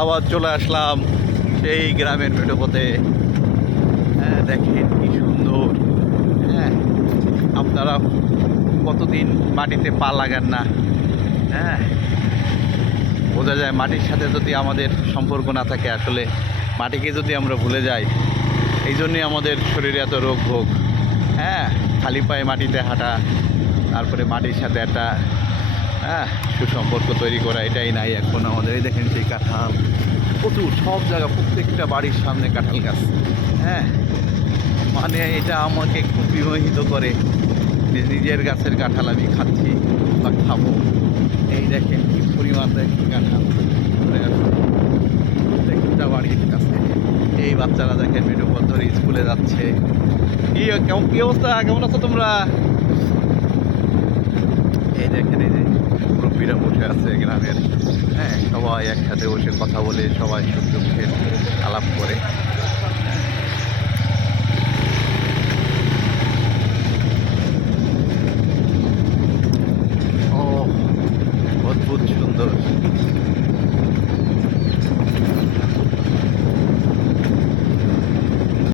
আবার চলে আসলাম সেই গ্রামের মেঠোপথে। হ্যাঁ, দেখেন কি সুন্দর। হ্যাঁ, আপনারা কতদিন মাটিতে পা লাগান না। হ্যাঁ, বোঝা যায় মাটির সাথে যদি আমাদের সম্পর্ক না থাকে, আসলে মাটিকে যদি আমরা ভুলে যাই, এই জন্যই আমাদের শরীরে এত রোগ ভোগ। হ্যাঁ, খালি পায়ে মাটিতে হাঁটা, তারপরে মাটির সাথে একটা সুসম্পর্ক তৈরি করা, এটাই নাই এখন আমাদের। এই দেখেন সেই কাঁঠাল, প্রচুর সব জায়গা, প্রত্যেকটা বাড়ির সামনে কাঁঠাল গাছ। হ্যাঁ, মানে এটা আমাকে খুব বিমোহিত করে যে নিজের গাছের কাঁঠাল আমি খাচ্ছি বা খাবো। এই দেখেন কি পরিমাণ, দেখেন কাঁঠাল ধরে আছে প্রত্যেকটা বাড়ির কাছে। এই বাচ্চারা দেখেন মেঠো পথ ধরে স্কুলে যাচ্ছে। কি অবস্থা, কেমন আছো তোমরা? এই দেখেন, এই যে মুরব্বীরা বসে আছে গ্রামের। হ্যাঁ, সবাই একসাথে বসে কথা বলে, সবাই সুখ দুঃখের আলাপ করে। ও, অদ্ভুত সুন্দর।